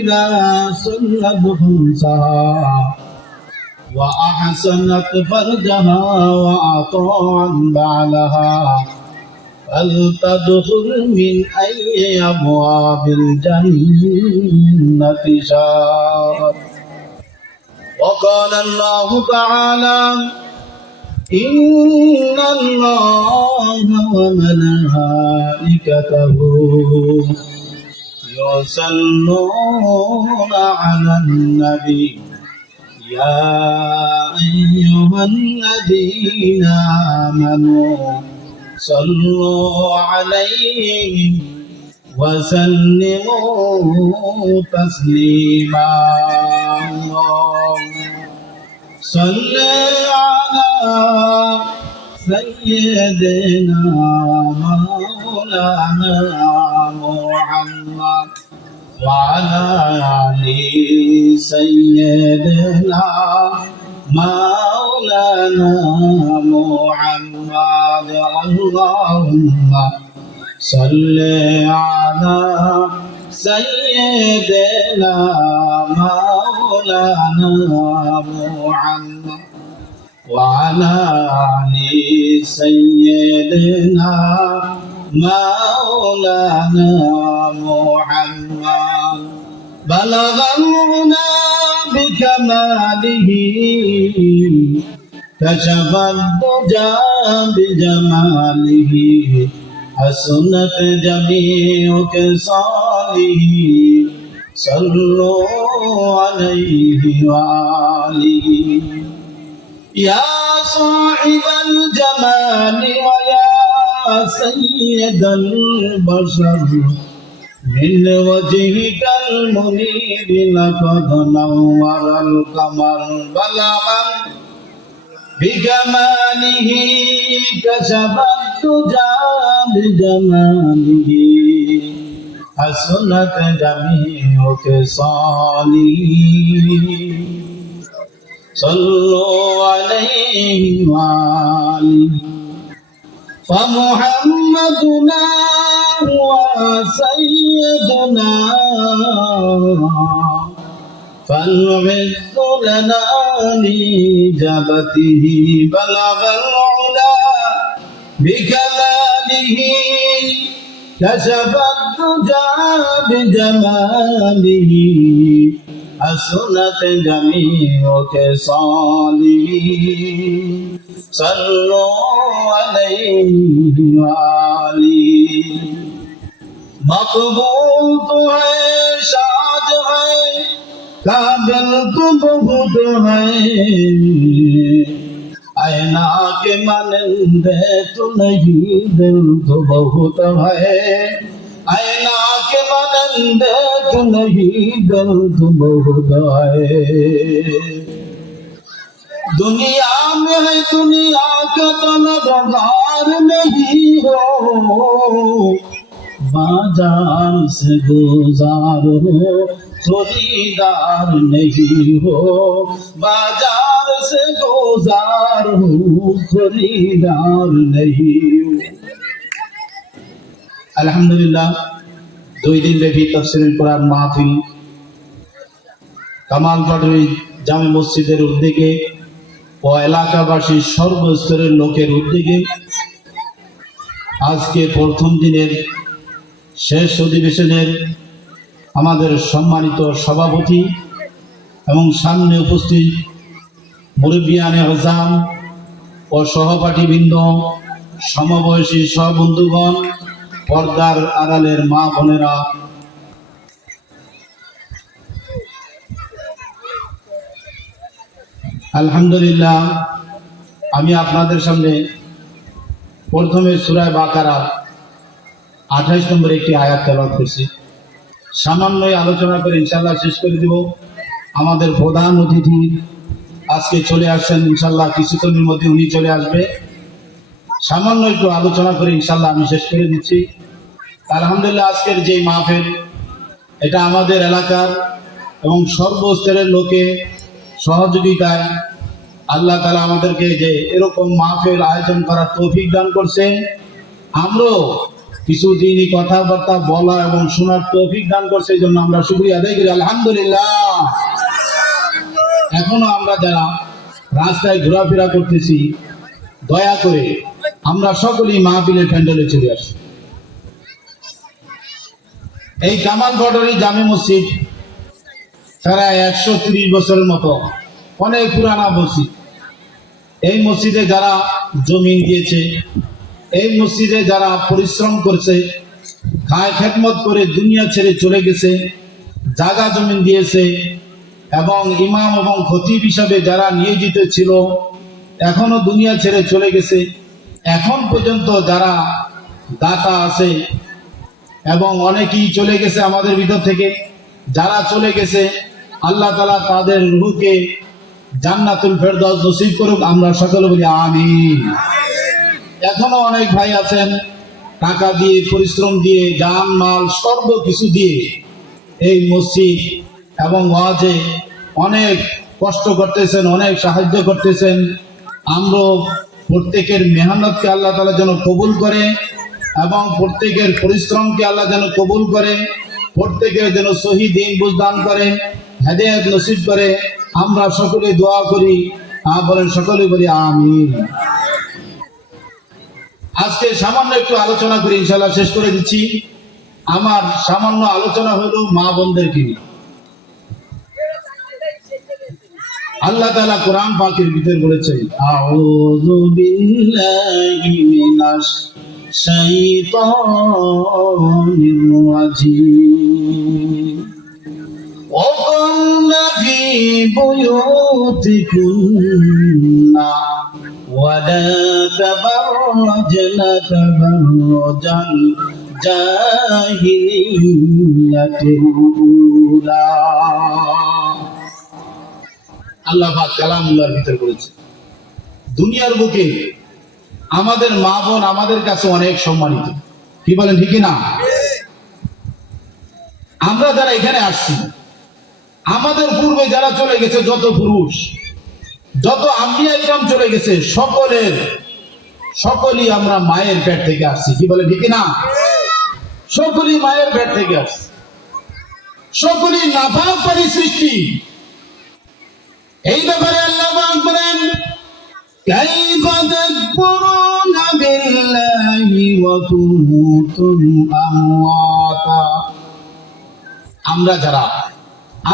إذا سلت خمسها وأحسنت فرجها وأطاعت بعلها فلتدخل من أي أبواب الجنة شاءت. وقال الله تعالى إن الله وملائكته يصلون على النبي يا أيها الذين آمنوا صلوا عليه وسلموا تسليما. صل على سيدنا مولانا محمد وعلى آل سيدنا مولانا محمد. اللهم صل على سيدنا مولانا محمد وعلى آل سيدنا مولانا محمد. بلغ الغنى بكماله كشف الدجى بجماله حسنت جميع خصاله صلوا عليه وآله. يا صاحب الجمال ويا سيد البشر من وجهك المنير لقد نور القمر. بلغ بجماله كشف الدجى بجماله حسنت جميع خصاله صلوا عليه وآله. فمحمدنا هو سيدنا فالعز لنا لإجابته. بلغ العلا بكماله كشف الدجى بجماله حسنت جميع خصاله صلوا عليه وآله. مقبول تو ہے شاد ہے قابل تو بہت ہے ऐना के मानंदे तो नहीं दिल तो बहुत है. ऐना के मानंदे तो नहीं दिल तो बहुत है. दुनिया में है दुनिया का तलबगार नहीं हो बाजार से गुजार हो खरीदार नहीं हो. बाजार से गुजार हो खरीदार नहीं हो. আলহামদুলিল্লাহ 2 দিন ব্যাপী তাফসীরুল কোরআন মাহফিল কামাল পাটুরি জামে মসজিদের উদ্যোগে ও এলাকাবাসী সর্বস্তরের লোকের উদ্যোগে আজকে প্রথম দিনের শেষ অধিবেশনের আমাদের সম্মানিত সভাপতি এবং সামনে উপস্থিত মুরব্বিয়ানে আজম ও সহপাঠীবৃন্দ, সমবয়সী সহবন্ধুগণ, পর্দার আড়ালের মা বোনেরা, আলহামদুলিল্লাহ আমি আপনাদের সামনে প্রথমে সূরা বাকারা 28 নম্বর একটি আয়াত তেলাওয়াত করছি। সামান্যই আলোচনা করে ইনশাআল্লাহ শেষ করে দেব। আমাদের প্রধান অতিথি আজকে চলে আসছেন, ইনশাআল্লাহ কিছুক্ষণের মধ্যে উনি চলে আসবে। সামান্য একটু আলোচনা করে ইনশাআল্লাহ আমি শেষ করে দিচ্ছি। আলহামদুলিল্লাহ আজকের যে মাহফিল, এটা আমাদের এলাকার এবং সর্বস্তরের লোকে সহযোগিতায় আল্লাহ তাআলা আমাদেরকে যে এরকম মাহফিল আয়োজন করার তৌফিক দান করছে। আমরাও কিছু দিনই কথাবার্তা বলা এবং শোনার তৌফিক দান করছে, এই জন্য আমরা শুকরিয়া আদায় করি আলহামদুলিল্লাহ। এখনো আমরা যারা রাস্তায় ঘোরাফেরা করতেছি, দয়া করে আমরা সকলেই মাহফিলের প্যান্ডেলে চলে আসি। এই কামাল বর্ডারি জামে মসজিদ প্রায় 130 বছরের মতো, অনেক পুরানা মসজিদ। এই মসজিদে যারা জমিন দিয়েছে, এই মসজিদে যারা পরিশ্রম করছে, খায় খেদমত করে দুনিয়া ছেড়ে চলে গেছে, জায়গা জমিন দিয়েছে, এবং ইমাম এবং খতিব হিসাবে যারা নিয়োজিত ছিল এখনো দুনিয়া ছেড়ে চলে গেছে। এখন পর্যন্ত যারা দাতা আছে এবং অনেকেই চলে গেছে আমাদের ভিতর থেকে, যারা চলে গেছে আল্লাহ তাআলা তাদের রূহকে জান্নাতুল ফেরদাউস নসিব করুক, আমরা সকলে বলি আমিন। এখনো অনেক ভাই আছেন টাকা দিয়ে, পরিশ্রম দিয়ে, জান মাল সর্বকিছু দিয়ে এই মসজিদ এবং ওয়াজে অনেক কষ্ট করতেছেন, অনেক সাহায্য করতেছেন। আমরা প্রত্যেকের মেহনতকে আল্লাহ তাআলা যেন কবুল করে এবং প্রত্যেকের পরিশ্রমকে আল্লাহ যেন কবুল করে, প্রত্যেকের যেন সহি দিন বুঝদান করে, হেদায়েত নসিব করে। আমরা সকলে দোয়া করি, বলেন সকলে বলি আমিন। আজকে সামান্য একটু আলোচনা করে ইনশাআল্লাহ শেষ করে দিচ্ছি। আমার সামান্য আলোচনা হলো মা বোনদেরকে নিয়ে। আল্লাহ তাআলা কোরআন পাকের ভিতর বলেছেন, আউযু বিল্লাহি মিনাশ শাইতানির রাজীম। ওয়াকুন্না ফি বুয়ুতিকুন্না ওয়ালা তাবাররাজনা তাবাররুজাল জাহিলিয়াতিল উলা। আল্লাহ পাক কালামুল্লাহর ভিতর বলেছে, দুনিয়ার বুকে আমাদের মা বোন আমাদের কাছে অনেক সম্মানিত। কি বলেন, ঠিক না? আমরা যারা এখানে আসছি, আমাদের পূর্বে যারা চলে গেছে, যত পুরুষ, যত আম্বিয়া ইকরাম চলে গেছে, সকলেই আমরা মায়ের পেট থেকে আসছি। কি বলেন, ঠিক না? সকলেই মায়ের পেট থেকে আসছি, সকলেই নাপাক পানি সৃষ্টি। এই ব্যাপারে আল্লাহ পাক বলেন, কাইফা তাকফুরুনা বিল্লাহি ওয়া কুনতুম আমওয়াতা। আমরা যারা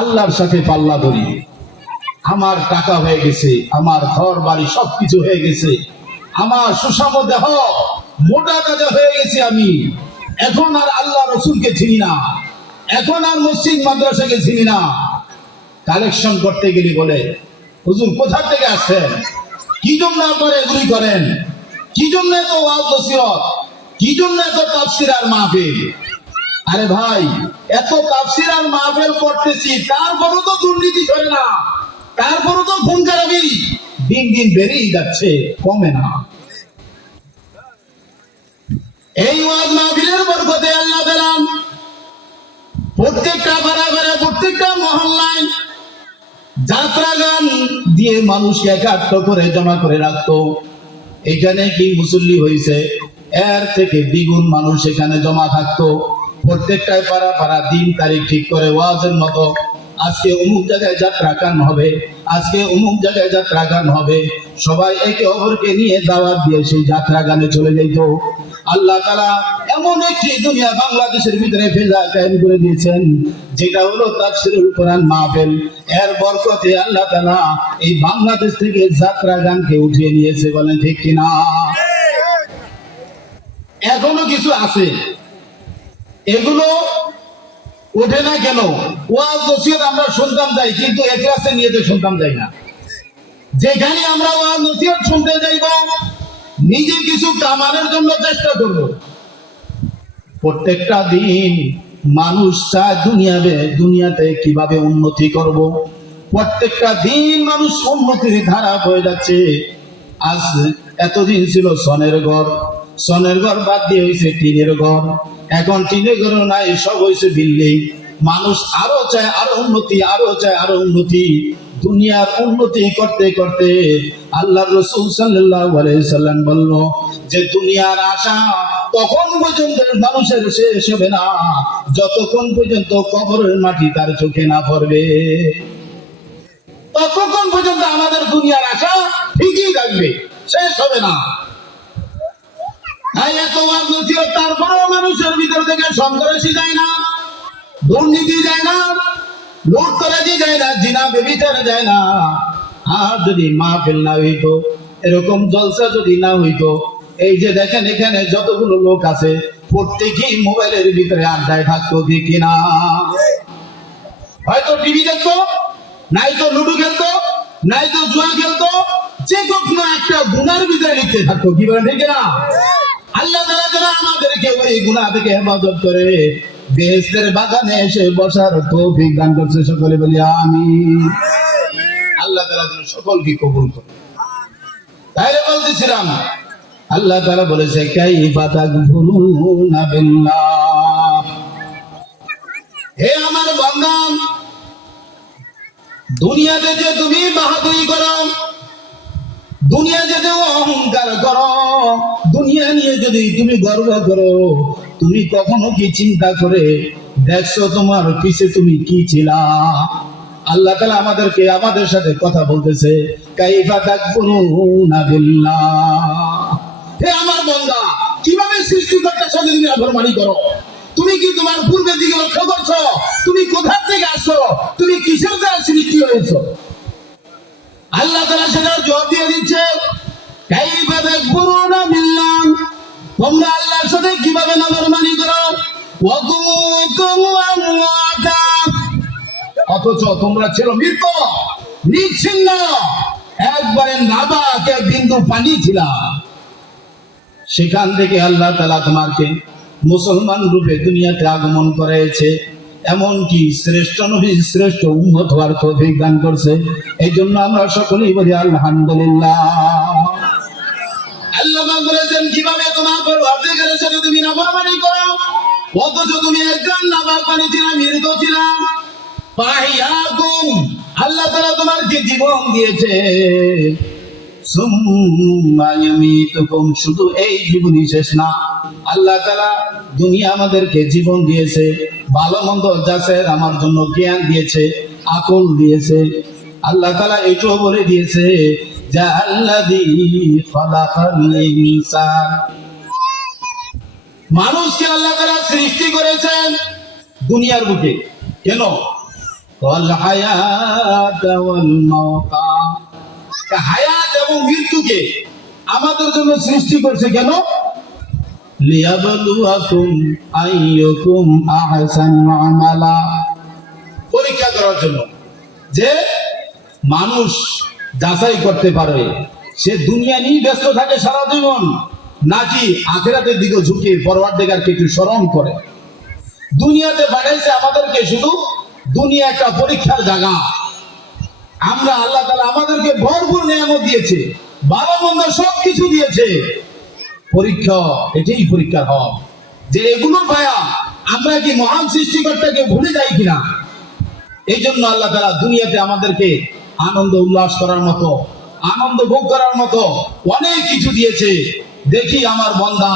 আল্লাহর সাথে পাল্লা ধরি, আমার টাকা হয়ে গেছে, আমার ঘর বাড়ি সবকিছু হয়ে গেছে, আমার সুষম দেহ, মোটা তাজা হয়ে গেছে, আমি এখন আর আল্লাহ রসুলকে চিনি না, এখন আর মসজিদ মাদ্রাসাকে চিনি না। কালেকশন করতে গেলে বলে, হুজুর কোথা থেকে আসছেন, কি জন্য আপনারা এগুলি করেন, কি জন্য এত ওয়াজ নসিহত, কি জন্য এত তাফসীর আর মাহফিল? আরে ভাই, এত তাফসীর আর মাহফিল করতেছি, তারপরও তো দুর্নীতি করে না, তারপরও তো খুন খারাপি দিন দিন বেড়েই যাচ্ছে, কমে না। এই ওয়াজ মাহফিলের বরকতে আল্লাহ তাআলা প্রত্যেকটা পাড়ায়, প্রত্যেকটা মহল্লায় যাত্রা গান দিয়ে মানুষকে একাত্ম করে জমা করে রাখতো। এখানে কি মুসল্লি হয়েছে, এর থেকে দ্বিগুণ মানুষ এখানে জমা থাকতো। প্রত্যেকটাই পাড়া দিন তারিখ ঠিক করে ওয়াজের মতো, আজকে অমুক জায়গায় যাত্রা গান হবে, আজকে অমুক জায়গায় যাত্রা গান হবে। সবাই একে অপরকে নিয়ে দাওয়াত দিয়ে সেই যাত্রা গানে চলে যেত। আল্লাহ তাআলা এমন একটি দুনিয়া বাংলাদেশের ভিতরে ফেলা কায়েম করে দিয়েছেন, যেটা হলো তাফসীরুল কোরআন মাহফিল। এর বরকতে আল্লাহ তাআলা এই বাংলাদেশ থেকে যাত্রা গানকে উঠিয়ে নিয়েছে। বলেন ঠিক কিনা? এখনো কিছু আছে, এগুলো ওঠে না কেন? ওয়াজ নসিহত আমরা শুনতাম যাই, কিন্তু ইখলাসে নিয়তে শুনতাম যাই না। যেখানে আমরা ওয়াজ নসিহত শুনতে যাইব, নিজে কিছু কামানোর জন্য চেষ্টা করব। প্রত্যেকটা দিন মানুষ চায় দুনিয়াতে কিভাবে উন্নতি করব। প্রত্যেকটা দিন মানুষ উন্নতির ধারা হয়ে যাচ্ছে। আজ এতদিন ছিল সনের ঘর বাদ দিয়ে হয়েছে টিনের ঘর। এখন টিনের ঘর নাই, সব হয়েছে বিল্ডিং। মানুষ আরো চায় আরো উন্নতি, আরো চায় আরো উন্নতি। দুনিয়ার উন্নতি করতে করতে আল্লাহর রাসূল সাল্লাল্লাহু আলাইহি সাল্লাম বলল যে দুনিয়ার আশা তখন পর্যন্ত মানুষের শেষ হবে না, যতক্ষণ পর্যন্ত কবরের মাটি তার চোখে না পড়বে, ততক্ষণ পর্যন্ত আমাদের দুনিয়ার আশা ঠিকই থাকবে, শেষ হবে না। তাই এত তারপরেও মানুষের ভিতর থেকে সন্ত্রাসী যায় না, দুর্নীতি যায় না, লুটতরাজি যায় না, জিনা ব্যভিচার যায় না। আর যদি মাহফিল না হইতো, এরকম জলসা যদি না হইতো, এই যে দেখেন এখানে যতগুলো লোক আছে প্রত্যেকেই মোবাইলের ভিতরে আড্ডায় থাকতো, ঠিক কিনা? হয়তো টিভি দেখতো, নাই তো লুডো খেলতো, নাই তো জুয়া খেলতো, যে কোনো একটা গুনার ভিতরে লিখতে থাকতো, কি বলেন ঠিক না? আল্লাহ তাআলা যেন আমাদেরকে ওই গুনাহ থেকে হেফাজত করে বেহেশতের বাগানে এসে বসার তৌফিক দান করছে, সকলে বলি আমিন। আল্লাহ তাআলা যেন সকলকে কবুল করে। তাইলে বলতেছিলাম, আল্লাহ তাআলা বলেছে কাইফা তাকফুরুনা বিল্লাহ, হে আমার বান্দা, দুনিয়াতে যে তুমি বাহাদুরি করো, দুনিয়া যদি অহংকার করো, দুনিয়া নিয়ে যদি তুমি গর্ব করো, তুমি কখনো কি চিন্তা করে দেখছো তোমার পিছে তুমি কি ছিলা? আল্লাহ তাআলা আমাদেরকে আমাদের সাথে কথা বলতেছে, কাইফা তাকফুরুনা বিল্লাহ, হে আমার বান্দা, কিভাবে সৃষ্টিকর্তার সাথে তুমি নাফরমানি করো? তুমি কি তোমার পূর্বের দিকে লক্ষ্য করছো? তুমি কোথা থেকে আসছো? তুমি কিসের দ্বারা সৃষ্টি হয়েছো? আল্লাহ তাআলা সেটা জবাব দিয়ে দিচ্ছে, কাইফা তাকফুরুনা বিল্লাহ, তোমরা আল্লাহর সাথে কিভাবে নাফরমানি করো? ওয়া কুনতুম আমওয়াতা, অথচ তোমরা ছিল মৃত, নিচ্ছিন্ন, একবারে নাবাক এক বিন্দু পানি ছিল। সেখান থেকে আল্লাহ তাআলা তোমাকে মুসলমান রূপে দুনিয়াতে আগমন করেছে, এমনকি শ্রেষ্ঠ নবী শ্রেষ্ঠ উম্মত হওয়ার তৌফিক দান করছে। এই জন্য আমরা সকলেই বলি আলহামদুলিল্লাহ। আল্লাহ বলেছেন, কিভাবে তোমার পরওয়ারদিগারের সাথে তুমি নাফরমানি করো, অথচ তুমি একজন নাবাক পানি ছিলা, মৃত ছিলা। ফাহিয়াকুম, আল্লাহ তাআলা তোমাকে জীবন দিয়েছে, সুম্মা ইয়ামিতুকুম, শুধু এই জীবনই শেষ না, আল্লাহ তাআলা দুনিয়া আমাদেরকে জীবন দিয়েছে, ভালো মন্দ যাচাইয়ের আমার জন্য জ্ঞান দিয়েছে, আকল দিয়েছে। আল্লাহ তাআলা এটাও বলে দিয়েছে, জাআল্লাযী খালাকাল ইনসান, মানুষকে আল্লাহ তাআলা সৃষ্টি করেছেন দুনিয়ার বুকে কেন? ওয়াল হায়াত ওয়াল মাউতা, হায়াত এবং মৃত্যুকে আমাদের জন্য সৃষ্টি করছে কেন? লিয়াবলুয়াকুম আইয়ুকুম আহসানু আমালা, পরীক্ষা করার জন্য, যে মানুষ যাচাই করতে পারে সে দুনিয়া নিয়ে ব্যস্ত থাকে সারা জীবন, নাকি আখিরাতের দিকে ঝুঁকে পরওয়ারদিগারকে একটু স্মরণ করে। দুনিয়াতে পাঠাইছে আমাদেরকে শুধু, দুনিয়া একটা পরীক্ষার জায়গা। আমরা আল্লাহ তাআলা আমাদেরকে ভরপুর নিয়ামত দিয়েছে, ভালো মন্দ সবকিছু দিয়েছে, পরীক্ষা এটাই পরীক্ষার হক, যে এগুলো পায়া আমরা কি মহান সৃষ্টিকর্তাকে ভুলে যাই কিনা। এই জন্য আল্লাহ তাআলা দুনিয়াতে আমাদেরকে আনন্দ উল্লাস করার মতো, আনন্দ ভোগ করার মতো অনেক কিছু দিয়েছে। দেখি আমার বান্দা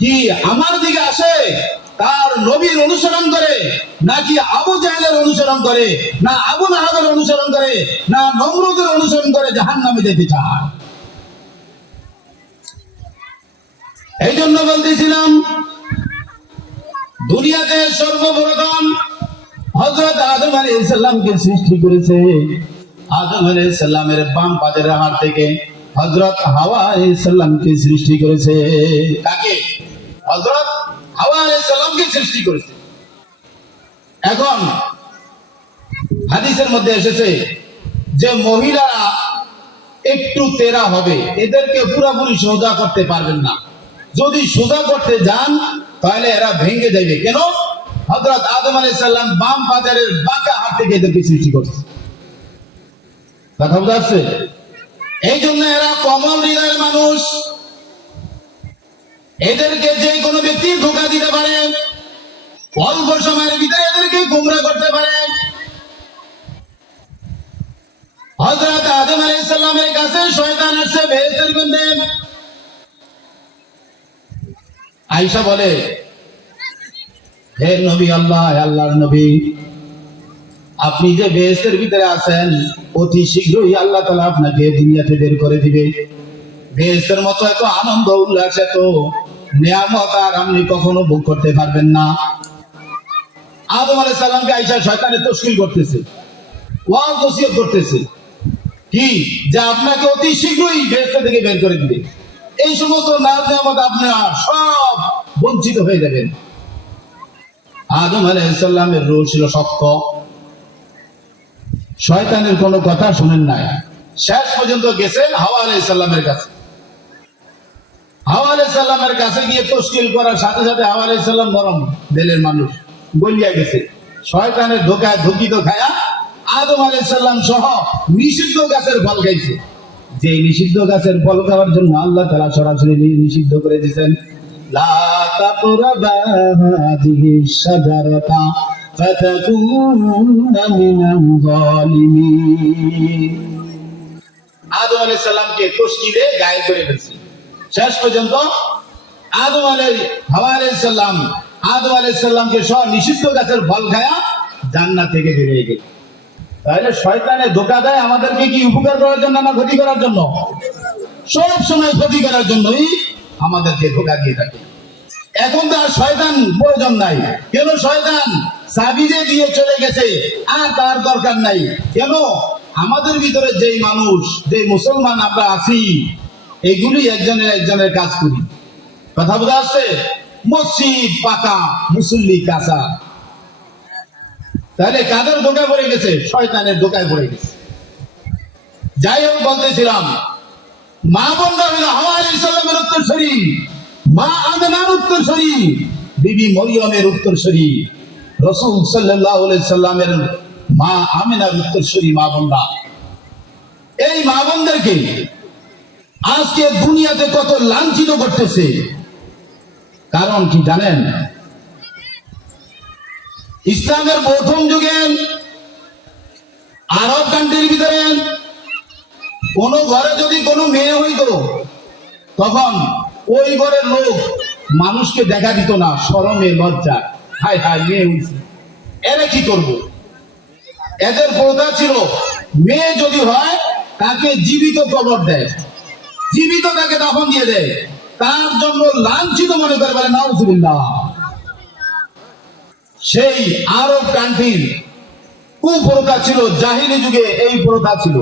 কি আমার দিকে আসে, তার নবীর অনুসরণ করে, নাকি আবু জাহেলের অনুসরণ করে, না আবু লাহাবের অনুসরণ করে, না নমরুদের অনুসরণ করে জাহান্নামে যেতে চায়। এই জন্য বলতেছিলাম, দুনিয়াতে সর্বপ্রথম হযরত আদম আলাইহিস সালামকে সৃষ্টি করেছে। আদম আলাইহিস সালামের বাম পাদের হাড় থেকে হযরত হাওয়া আলাইহিস সালামকে সৃষ্টি করেছে। কাকে? হযরত হাওয়া আলাইহিস সালামকে সৃষ্টি করেছে। এখন হাদিসের মধ্যে এসেছে যে মহিলারা একটু তেরা হবে, এদেরকে পুরোপুরি সোজা করতে পারবেন না। যদি সোজা করতে যান তাহলে এরা ভেঙে যাবে। কেন? হযরত আদম আলাইহিস সালাম বাম পাদের বাঁকা হাত থেকে এদেরকে সৃষ্টি করেছে। কথা বুঝা যাচ্ছে? এই জন্য এরা কোমল হৃদয়ের মানুষ, এদেরকে যে কোনো ব্যক্তি ধোঁকা দিতে পারে, অল্প সময়ের ভিতরে এদেরকে গোমরা করতে পারে। হযরত আদম আলাইহিস সালামের কাছে শয়তান আসছে বেহেশতের মধ্যে। আয়েশা বলে, হে নবী আল্লাহ, আল্লাহর নবী, আপনি যে বেহেশতের ভিতরে আছেন, অতি শীঘ্রই আল্লাহ তাআলা আপনাকে দুনিয়াতে বের করে দিবে। বেহেশতের মতো এত আনন্দ উল্লাস, এত নিয়ামত আর আপনি কখনো ভোগ করতে পারবেন না। আদম আলাইহিস সালামকে আয়েশা শয়তানে তশকিল করতেছে, ওয়াজ নসিহত করতেছে কি, যে আপনাকে অতি শীঘ্রই বেহেশত থেকে বের করে দিবে, এই সমস্ত নাজ নিয়ামত আপনারা সব বঞ্চিত হয়ে যাবেন। আদম আলাইহিস সালামের রূহ ছিল শক্ত, শয়তানের কোনো কথা শুনেন নাই। শেষ পর্যন্ত গেছেন হাওয়া আলাইহিস সালামের কাছে। হাওয়া আলাইহিস সালামের কাছে গিয়ে তশকিল করার সাথে সাথে হাওয়া আলাইহিস সালাম নরম দিলের মানুষ, গলিয়া গেছে। শয়তানের ধোকায় ধুকিত খায়া আদম আলাইহিস সালাম সহ নিষিদ্ধ গাছের ফল খাইছে। যে নিষিদ্ধ গাছের ফল খাওয়ার জন্য আল্লাহ তাআলা সরাসরি নিষিদ্ধ করে দিয়েছেন, লা তাকরাবা হাযিহিশ শাজারাতা ফাতাকুনা মিনাল যালিমিন। আদম আলাইহিস সালামকে তশকিলে গায়েব করে ফেলছে। শেষ পর্যন্ত হাওয়া আলাইহিস সালাম আদম আলাইহিস সালামকে সহ নিষিদ্ধ গাছের ফল খায়া জান্নাত থেকে বের হয়ে গেল। তাহলে শয়তানে ধোঁকা দেয় আমাদেরকে কি উপকার করার জন্য না ক্ষতি করার জন্য? সব সময় ক্ষতি করার জন্যই আমাদেরকে ধোঁকা দিয়ে থাকে। এখন তো আর শয়তান প্রয়োজন নাই। কেন? শয়তান চাবি দিয়ে চলে গেছে, আর তার দরকার নাই। কেন? আমাদের ভিতরে যেই মানুষ, যেই মুসলমান আমরা আছি, এগুলি একজনের কাজ করি। কথা বোঝা আসছে? মসজিদ পাকা, মুসল্লি কাঁচা। তাহলে কাদের ধোকায় পড়ে গেছে? শয়তানের ধোকায় পড়ে গেছে। যাই হোক, বলতেছিলাম, মা বোনরা হলো হাওয়া আলাইহিস সালামের উত্তরসূরি, মা আমেনার উত্তরসূরি, বিবি মরিয়মের উত্তরসূরি, রাসূল সাল্লাল্লাহু আলাইহি সাল্লামের মা আমেনার উত্তরসূরি মা বোনরা। এই মা বোনদেরকে আজকে দুনিয়াতে কত লাঞ্ছিত করতেছে। কারণ কি জানেন? ইসলামের প্রথম যুগে আরব কান্ট্রির ভিতরে কোন ঘরে যদি কোনো মেয়ে হইতো, তখন ওই ঘরের লোক মানুষকে দেখা দিত না, শরমে লজ্জা, হায় হায় মেয়ে হইছে, এরা কি করব। এদের প্রথা ছিল, মেয়ে যদি হয় তাকে জীবিত কবর দেয়, জীবিত তাকে দাফন দিয়ে দেয়, তার জন্য লাঞ্ছিত মনে করে, বলে নাউজুবিল্লাহ। সেই আরব কান্ট্রির কুপ্রথা ছিল, জাহিলি যুগে এই প্রথা ছিল।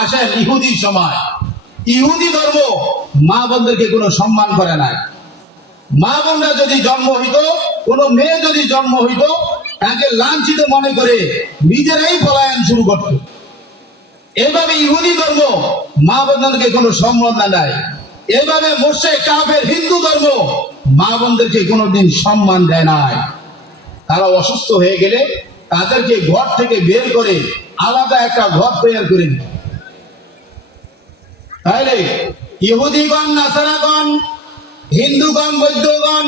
আসেন ইহুদির সময়, ইহুদি ধর্ম মা বোনদেরকে কোনো সম্মান করে নাই। মা বোনরা যদি জন্ম হইতো, কোন মেয়ে যদি জন্ম হইতো, তাকে লাঞ্ছিত মনে করে নিজেরাই পলায়ন শুরু করত। এভাবে ইহুদি ধর্ম মা বোনদেরকে কোনো সম্মান দেয়। এভাবে মুশরিক কাফের হিন্দু ধর্ম মা বোনদেরকে কোনোদিন সম্মান দেয় নাই। তারা অসুস্থ হয়ে গেলে তাদেরকে ঘর থেকে বের করে আলাদা একটা ঘর তৈরি করে দিত। তাহলে ইহুদিগণ, নাসারাগণ, হিন্দুগণ, বৌদ্ধগণ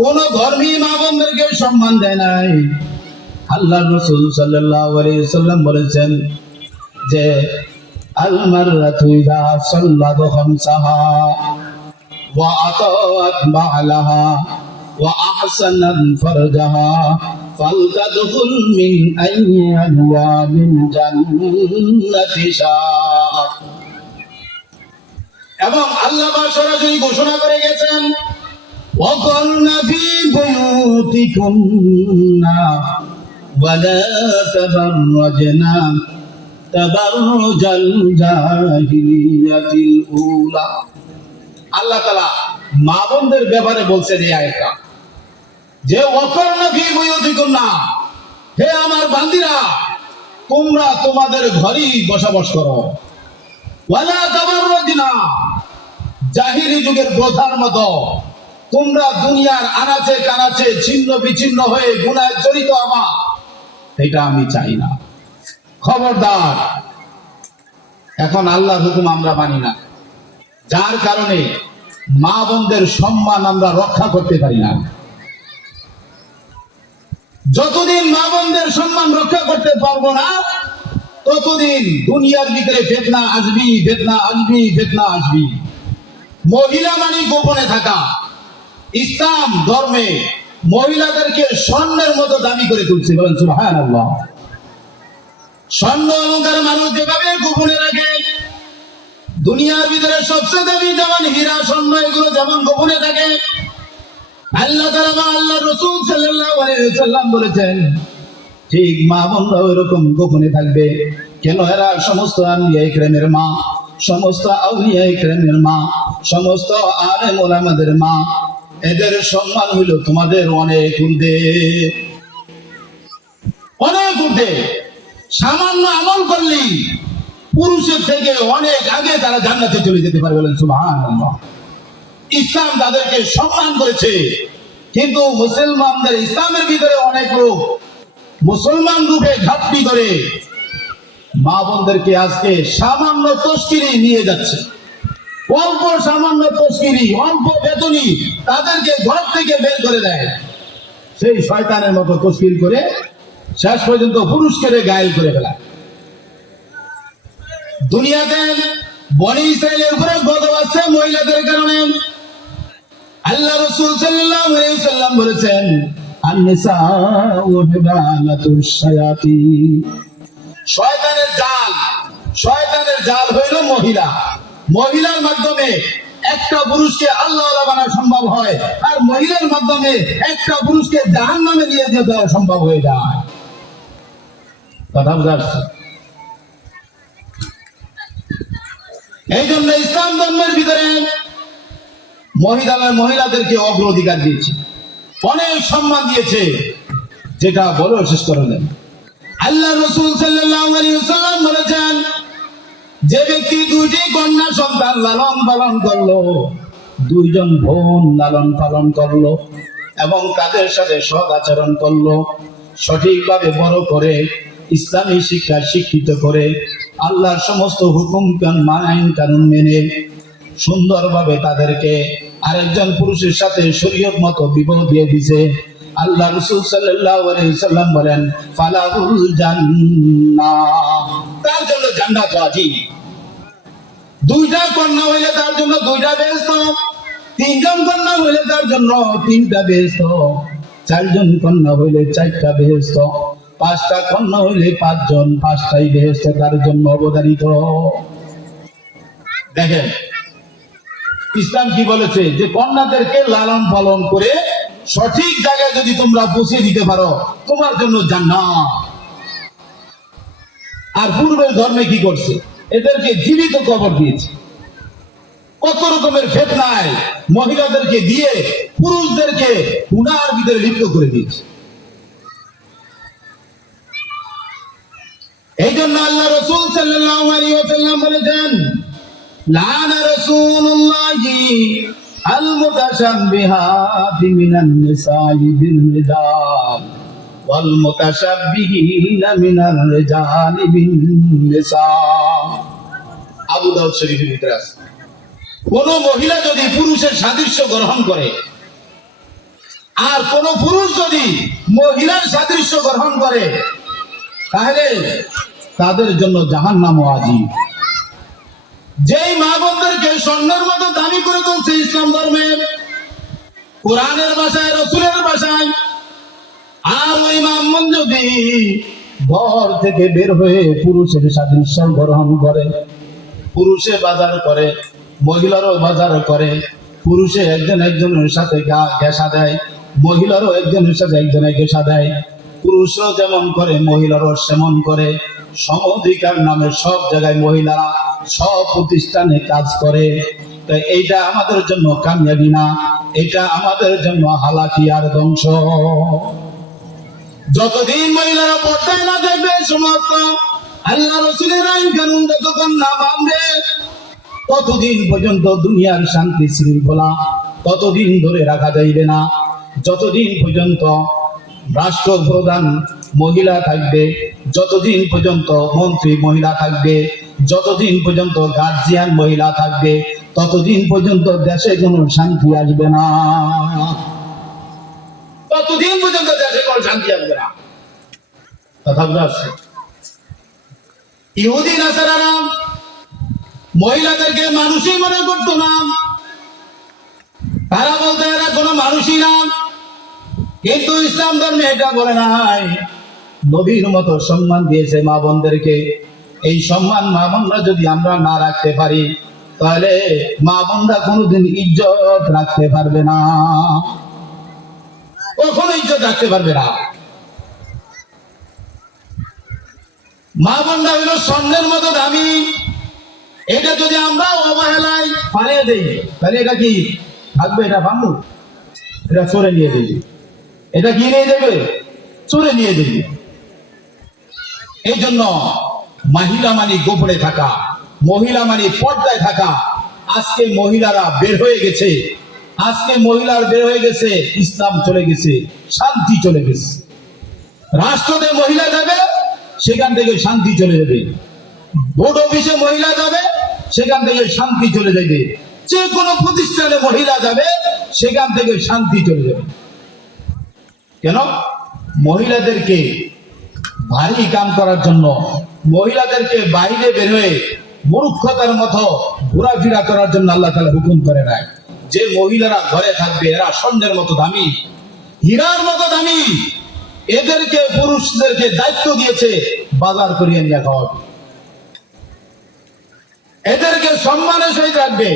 কোন ধর্মী মা বোনদেরকে সম্মান দেয় নাই। আল্লাহর রাসূল সাল্লাল্লাহু আলাইহি সাল্লাম বলেছেন যে আল মাররাতু ইযা সাল্লাত খামসাহা ওয়া আতাআত বা'লাহা ওয়া আহসানাত ফারজাহা ফালতাদখুল মিন আইয়ি আবওয়াবিল জান্নাতি শাআত। এবং আল্লাহ সরাসরি ঘোষণা করে গেছেন, ওয়াকারনা ফি বুয়ুতিকুন্না ওয়ালা তাবাররাজনা তাবাররুজাল জাহিলিয়াতিল উলা। আল্লাহ তাআলা মা বোনদের ব্যাপারে বলছেন এই আয়াতটা, যে ওয়াকারনা ফি বুয়ুতিকুন্না, হে আমার বান্দিরা, তোমরা তোমাদের ঘরেই বসবাস করো। ওয়ালা তাবাররাজনা, জাহিলি যুগের প্রথার মতো তোমরা দুনিয়ার আনাচে কানাচে ছিন্ন বিচ্ছিন্ন হয়ে গুনাহে জড়িত হওয়া, এটা আমি চাই না। খবরদার। এখন আল্লাহর হুকুম আমরা মানি না, যার কারণে মা বোনদের সম্মান আমরা রক্ষা করতে পারি না। যতদিন মা বোনদের সম্মান রক্ষা করতে পারবো না, ততদিন দুনিয়ার ভিতরে ফিতনা আসবি, ফিতনা আসবি, ফিতনা আসবি। মহিলা মানে গোপনে থাকা, ইসলাম ধর্মে মহিলাদেরকে স্বর্ণের মতো দামি করে তুলছে, বলেন সুবহানাল্লাহ। স্বর্ণ অলংকার মানুষ যেভাবে গোপনে রাখে, দুনিয়ার ভিতরে সবচেয়ে দামি যেমন হীরা স্বর্ণ এগুলো যেমন গোপনে থাকে, আল্লাহ তাআলা বা আল্লাহ রাসূল সাল্লাল্লাহু আলাইহি ওয়াসাল্লাম বলেছেন ঠিক মা বোনরা ওইরকম গোপনে থাকবে। কেন? এরা সমস্ত আম্বিয়া ইকরামের মা, সমস্ত আউলিয়া ইকরামের মা, সমস্ত আলেম ওলামাদের মা। এদের সম্মান হইল তোমাদের অনেক ঊর্ধ্বে, অনেক ঊর্ধ্বে। সামান্য আমল করলেই পুরুষের থেকে অনেক আগে তারা জান্নাতে চলে যেতে পারে, বলেন সুবহানাল্লাহ। ইসলাম তাদেরকে সম্মান করেছে। কিন্তু মুসলমানদের ইসলামের ভিতরে অনেক লোক মুসলমান রূপে ঘাপটি করে মা বোনদেরকে আজকে সামান্য তশকিরি নিয়ে যাচ্ছে। অল্প সামান্য তশকিরি, অল্প বেতনি তাদেরকে ঘর থেকে বের করে দেয়। সেই শয়তানের মতো তশকির করে শেষ পর্যন্ত পুরুষকে গায়েল করে ফেলায়। দুনিয়াতে বনি ইসরাইলের উপরে গজব আছে মহিলাদের কারণে। আল্লাহ রাসূল সাল্লাল্লাহু আলাইহি ওয়াসাল্লাম বলেছেন আন-নিসাউ হিবালাতুশ শায়াতিন। শয়তানের জাল, শয়তানের জাল হইল মহিলা। মহিলার মাধ্যমে একটা পুরুষকে আল্লাহওয়ালা বানানো সম্ভব হয়, আর মহিলার মাধ্যমে একটা পুরুষকে জাহান্নামে নিয়ে যেতে সম্ভব হয়ে যায়। কথা বুঝা আসছে? এই জন্য ইসলাম ধর্মের ভিতরে মহিলাদেরকে অগ্রাধিকার দিয়েছে, অনেক সম্মান দিয়েছে, যেটা বলেও শেষ করে দেন। আল্লাহ রাসূল সাল্লাল্লাহু আলাইহি ওয়াসাল্লাম বলেছেন যে ব্যক্তি দুইটি কন্যা সন্তান লালন পালন করলো, দুইজন বোন লালন পালন করলো এবং তাদের সাথে সৎ আচরণ করলো, সঠিকভাবে বড় করে ইসলামী শিক্ষা শিক্ষিত করে আল্লাহর সমস্ত হুকুম আইন কানুন মেনে সুন্দরভাবে তাদেরকে আরেকজন পুরুষের সাথে শরীয়ত মতো বিবাহ দিয়ে দিছে, আল্লাহ রাসূল সাল্লাল্লাহু আলাইহি ওয়াসাল্লাম বলেন ফালাহুল জান্নাহ, তার জন্য জান্নাত ওয়াজিব। দুইটা কন্যা হইলে তার জন্য দুইটা বেহেশত, তিনজন কন্যা হইলে তার জন্য তিনটা বেহেশত, চারজন কন্যা হইলে চারটা বেহেশত, পাঁচটা কন্যা হইলে পাঁচজন, পাঁচটাই বেহেশত তার জন্য অবধারিত। দেখেন ইসলাম কি বলেছে, যে কন্যাদেরকে লালন পালন করে সঠিক জায়গায় যদি তোমরা পৌঁছে দিতে পারো তোমার জন্য জান্নাত। আর পূর্বের ধর্মে কি করছে, এদেরকে জীবিত কবর দিয়েছে। কত রকমের ফিতনায় মহিলাদেরকে দিয়ে পুরুষদেরকে গুনার ভিতরে লিপ্ত করে দিয়েছে। এই জন্য আল্লাহ রাসূল সাল্লাল্লাহু আলাইহি ওয়াসাল্লাম বলেছেন লানা রাসূলুল্লাহি আল মুতাশাব্বিহাতি মিনান নিসাই বিল রিজাল ওয়াল মুতাশাব্বিহিনা মিনার রিজালি বিন নিসা। আবু দাউদ শরীফের ভিতরে আছে, কোন মহিলা যদি পুরুষের সাদৃশ্য গ্রহণ করে আর কোন পুরুষ যদি মহিলার সাদৃশ্য গ্রহণ করে তাহলে তাদের জন্য জাহান্নাম ওয়াজিব। যেই মা বোনদেরকে স্বর্ণের মতো দামি করে তুলছে ইসলাম ধর্মের, কোরআনের ভাষায়, রাসূলের ভাষায়, আর ওই মা বোন যদি ঘর থেকে বের হয়ে পুরুষের সাদৃশ্য গ্রহণ করে, পুরুষে বাজার করে, মহিলারও বাজার করে, পুরুষে একজন একজনের সাথে ঘেঁষা দেয়, মহিলারও একজনের সাথে একজনে ঘেঁষা দেয়, পুরুষও যেমন করে মহিলারও সেমন করে, সম অধিকার নামে সব জায়গায় মহিলারা সব প্রতিষ্ঠানে কাজ করে। তো এইটা আমাদের জন্য কামিয়াবি না, এটা আমাদের জন্য হালাকি আর ধ্বংস। যতদিন মহিলারা পর্দায় না দেখবে, সমস্ত আল্লাহ রাসূলের আইন কানুন যতক্ষণ না মানবে, ততদিন পর্যন্ত দুনিয়ার শান্তি শৃঙ্খলা ততদিন ধরে রাখা যাইবে না। যতদিন পর্যন্ত রাষ্ট্রপ্রধান মহিলা থাকবে, যতদিন পর্যন্ত মন্ত্রী মহিলা থাকবে, যতদিন পর্যন্ত গার্জিয়ান মহিলা থাকবে, ততদিন পর্যন্ত দেশে কোনো শান্তি আসবে না। ততদিন পর্যন্ত দেশে কোনো শান্তি আসবে না। কথা বুঝাচ্ছে? ইহুদি নাসারারা মহিলাদেরকে মানুষই মনে করতো না, তারা বলতে এরা কোনো মানুষই না, কিন্তু ইসলাম ধর্মে এটা বলে নাই। নবীর মতো সম্মান দিয়েছে মা বোনদেরকে। এই সম্মান মা বোনরা যদি আমরা না রাখতে পারি, তাহলে মা বোনরা কোনোদিন ইজ্জত রাখতে পারবে না, কখনো ইজ্জত রাখতে পারবে না। মা বোনরা হইল স্বর্ণের মতো দামি। এটা যদি আমরা অবহেলায় ফালিয়ে দেই, তাহলে এটা কি থাকবে? এটা ভাঙবো, এটা চোরে নিয়ে দেবে। এটা কি নিয়ে দেবে? চোরে নিয়ে দেবে। এই জন্য মহিলা মানে গোপনে থাকা, মহিলা মানে পর্দায় থাকা। আজকে মহিলারা বের হয়ে গেছে, আজকে মহিলার বের হয়ে গেছে, ইসলাম চলে গেছে, শান্তি চলে গেছে। রাষ্ট্রতে মহিলা যাবে, সেখান থেকে শান্তি চলে যাবে। বোর্ড অফিসে মহিলা যাবে, সেখান থেকে শান্তি চলে যাবে। যে কোনো প্রতিষ্ঠানে মহিলা যাবে, সেখান থেকে শান্তি চলে যাবে। কেন? মহিলাদেরকে ভারী কাম করার জন্য, মহিলাদেরকে বাইরে বের হয়ে মূর্খতার মতো ঘোরাফেরা করার জন্য আল্লাহ তাআলা হুকুম করে নাই। যে মহিলারা ঘরে থাকবে এরা স্বর্ণের মতো দামি, হীরার মতো দামি। এদেরকে, পুরুষদেরকে দায়িত্ব দিয়েছে বাজার করিয়ে নিয়ে খাওয়াবে, এদেরকে সম্মানের সহিত রাখবে।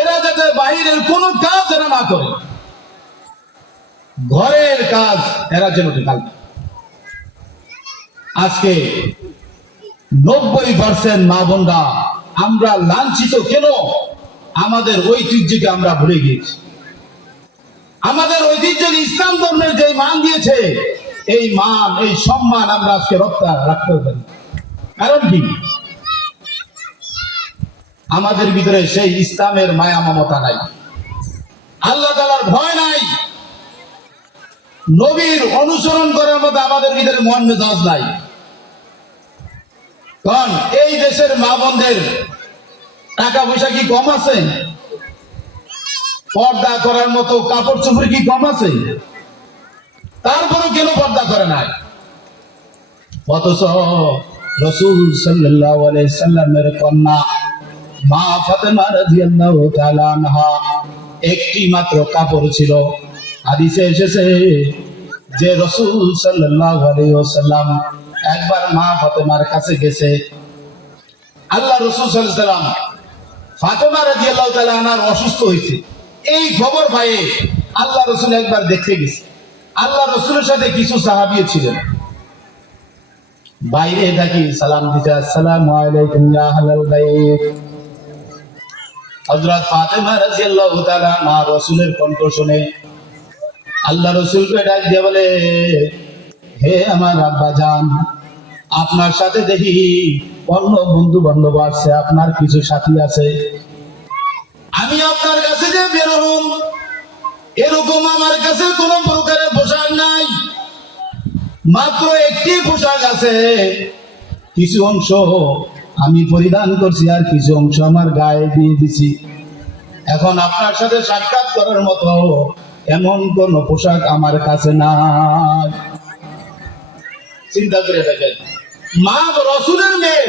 এরা যাতে বাইরের কোনো কাজ এরা না করে, ঘরের কাজ এরা যেন থাকবে। আজকে 90% মা বোনরা আমরা লাঞ্ছিত। কেন? আমাদের ঐতিহ্যকে আমরা ভুলে গিয়েছি। আমাদের ঐতিহ্যকে ইসলাম ধর্মের যে মান দিয়েছে, এই মান, এই সম্মান আমরা আজকে রাখতে পারি। কারণ কি? আমাদের ভিতরে সেই ইসলামের মায়া মমতা নাই, আল্লাহ তাআলার ভয় নাই, নবীর অনুসরণ করার মতো আমাদের ভিতরে মন মেজাজ নাই। কারণ এই দেশের মা বোনদের টাকা পয়সা কি কম আছে? পর্দা করার মতো কাপড় চোপড় কি কম আছে? তারপরেও কেন পর্দা করে নাই? অথচ রাসূল সাল্লাল্লাহু আলাইহি সাল্লামের কন্যা মা ফাতেমা রাদিয়াল্লাহু তাআলা আনহা একটি মাত্র কাপড় ছিল। হাদিসে এসেছে যে রাসূল সাল্লাল্লাহু আলাইহি ওয়াসাল্লাম একবার মা ফাতেমার কাছে গেছে। আল্লাহ রাসূল সাল্লাল্লাহু আলাইহি ওয়াসাল্লাম ফাতেমা রাদিয়াল্লাহু তাআলা আনহার অসুস্থ হয়েছে, এই খবর পেয়ে আল্লাহ রাসূল একবার দেখতে গেছে। আল্লাহ রাসূলের সাথে কিছু সাহাবী ছিলেন। বাইরে থাকি সালাম দিতে, আসসালামু আলাইকুম ইয়া আহলাল বাইত। হযরত ফাতেমা রাদিয়াল্লাহু তাআলা আনহা রাসূলের কণ্ঠ শুনে আল্লাহ রাসূলকে ডাক দিয়ে বলে, হে আমার আব্বা জান, আপনার সাথে দেখি অন্য বন্ধু বান্ধব আছে, আপনার কিছু সাথী আছে। আমি আপনার কাছে যে বের হলাম, এরকম আমার কাছে কোনো প্রকারের পোশাক নাই, মাত্র একটি পোশাক আছে। কিছু অংশ আমি পরিধান করছি, আর কিছু অংশ আমার গায়ে দিয়ে দিছি। এখন আপনার সাথে সাক্ষাৎ করার মতো এমন কোন পোশাক আমার কাছে নাই। চিন্তা করে দেখেন, মা রাসূলের মেয়ে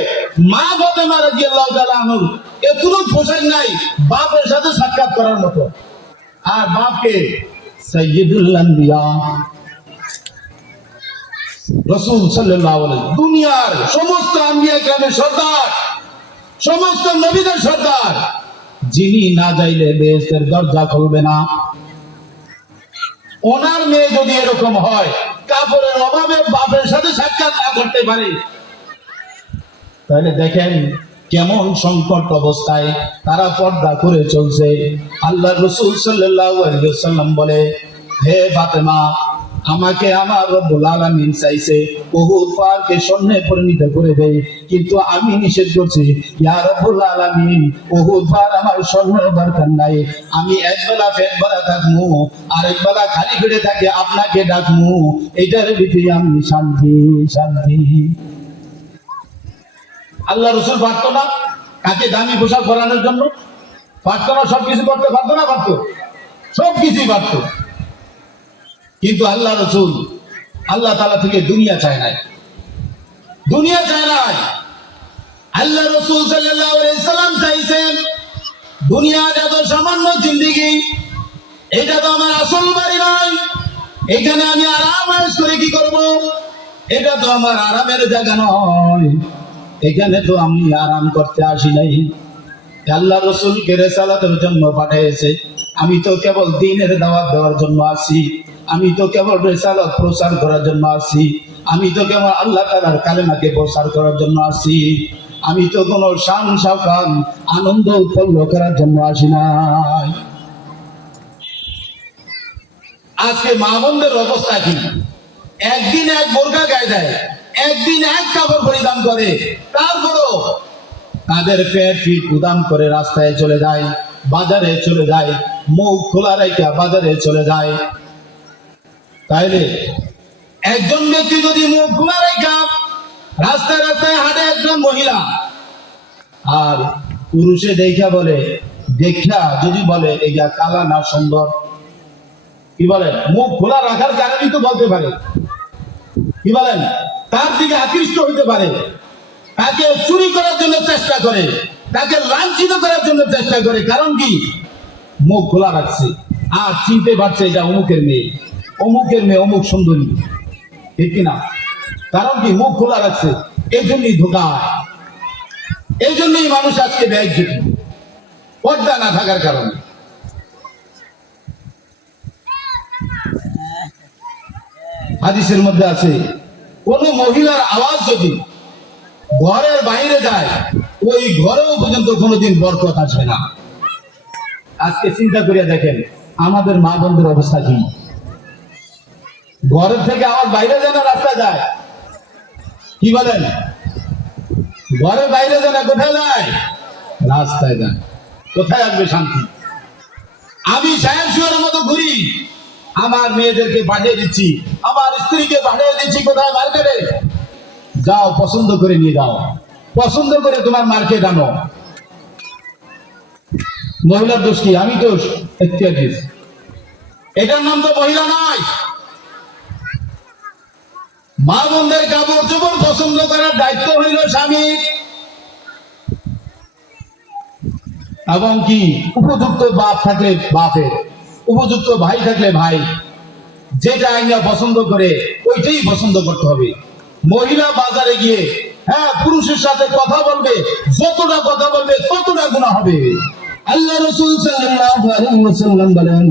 মা ফাতেমা রাদিয়াল্লাহু তাআলা আনহা এতটুকু পোশাক নাই বাপের সাথে সাক্ষাৎ করার মতো। আর বাপকে সাইয়্যিদুল আম্বিয়া রাসূল সাল্লাল্লাহু আলাইহি, দুনিয়ার সমস্ত আম্বিয়া কেরামের সর্দার, সমস্ত নবীদের সর্দার, যিনি না যাইলে বেহেশতের দরজা খুলবে না, ওনার মেয়ে যদি এরকম হয়, কাপড়ের অভাবে বাপের সাথে সাক্ষাৎ না করতে পারে, তাহলে দেখেন কেমন সংকট অবস্থায় তারা পর্দা করে চলছে। আল্লাহ রাসূল সাল্লাল্লাহু আলাইহি ওয়াসাল্লাম বলে, হে ফাতেমা, আমাকে আমার রব্বুল আলামিন চাইছে উহুদ পাহাড়কে স্বর্ণে পরিণত করে দেয়, কিন্তু আমি নিষেধ করছি, ইয়া রব্বুল আলামিন, উহুদ পাহাড় আমার স্বর্ণের দরকার নাই। আমি একবেলা পেট ভরা থাকবো, আর একবেলা খালি পেটে থাকে আপনাকে ডাকবো, এটার ভিতরে আমি শান্তি শান্তি। আল্লাহ রাসূল পারতো না কাকে দামি পোশাক পরানোর জন্য? পারতো না? সবকিছু করতে পারতো না? পারতো, সবকিছুই পারতো। কিন্তু আল্লাহ রাসূল আল্লাহ তাআলা থেকে দুনিয়া চায় নাই, দুনিয়া চায় নাই। আল্লাহ রাসূল সাল্লাল্লাহু আলাইহি সাল্লাম চাইছেন দুনিয়ার এত সামান্য জিন্দেগি, এটা তো আমার আসল বাড়ি নয়, এখানে আমি আরাম আয়েশ করে কি করব? এটা তো আমার আরামের জায়গা নয়, এখানে তো আমি আরাম করতে আসি নাই। আল্লাহ রসুলকে রিসালাতের জন্য পাঠিয়েছে, আমি তো কেবল দ্বীনের দাওয়াত দেওয়ার জন্য আসি, আমি তো কেবল রিসালাত প্রচার করার জন্য আসি, আমি তো কেবল আল্লাহ তাআলার কালেমাকে প্রচার করার জন্য আসি, আমি তো কোনো শান শাওকাত আনন্দ উৎফুল্ল করার জন্য আসি নাই। আজকে মা বোনদের অবস্থা কি? একদিন এক বোরকা গায়ে দেয়, একদিন এক কাপড় পরিধান করে, তারপরও তাদের পেট ফিট উদাম করে রাস্তায় চলে যায়, বাজারে চলে যায়, মুখ খোলা রেখে বাজারে চলে যায়। তাইলে একজন ব্যক্তি যদি মুখ খোলা রেখে রাস্তায় রাস্তায় হাঁটে, একজন মহিলা, আর পুরুষে দেখা বলে, দেখা যদি বলে এটা কালা না সুন্দর, কি বলেন? মুখ খোলা রাখার কারণেই তো বলতে পারে, কি বলেন? তার দিকে আকৃষ্ট হইতে পারে, তাকে চুরি করার জন্য চেষ্টা করে, তাকে লাঞ্ছিত করার জন্য চেষ্টা করে। কারণ কি? মুখ খোলা রাখছে আর চিনতে পারছে এটা অমুকের মেয়ে, অমুকের মেয়ে, অমুক সুন্দরী, ঠিক কিনা? কারণ কি? মুখ খোলা রাখছে। এই জন্যই ধোকা, এই জন্যই মানুষ আজকে বেইজ্জত, পর্দা না থাকার কারণে। হাদিসের মধ্যে আছে, কোন মহিলার আওয়াজ যদি ঘরের বাইরে যায়, ওই ঘরেও পর্যন্ত কোনোদিন বরকত আসবে না। আজকে চিন্তা করিয়া দেখেন আমাদের মা বোনদের অবস্থা কি? ঘরের থেকে আওয়াজ বাইরে যেন রাস্তা যায়, কি বলেন? ঘরের বাইরে যেন কোথায় যায়? রাস্তায় যায়। কোথায় আসবে শান্তি? আমি সাহেব শুয়ারের মতো ঘুরি, আমার মেয়েদেরকে পাঠিয়ে দিচ্ছি, আমার স্ত্রীকে পাঠিয়ে দিচ্ছি কোথায়? মার্কেটে। যাও, পছন্দ করে নিয়ে যাও, পছন্দ করে তোমার মার্কেট আনো। মহিলার দোষ কি? আমি তো এখতিয়ার দিয়েছি, এটার নাম তো মহিলা নয়। মা বোনদের কাপড় চোপড় পছন্দ করার দায়িত্ব হইল স্বামীর, এবং কি উপযুক্ত বাপ থাকলে বাপের, উপযুক্ত ভাই থাকলে ভাই, যেটা আইনা পছন্দ করে ওইটাই পছন্দ করতে হবে। মহিলা বাজারে গিয়ে পুরুষের সাথে কথা বলবে, যতটা কথা বলবে ততটা গুনাহ হবে। আল্লাহ রাসূল সাল্লাল্লাহু আলাইহি ওয়াসাল্লাম বলেন,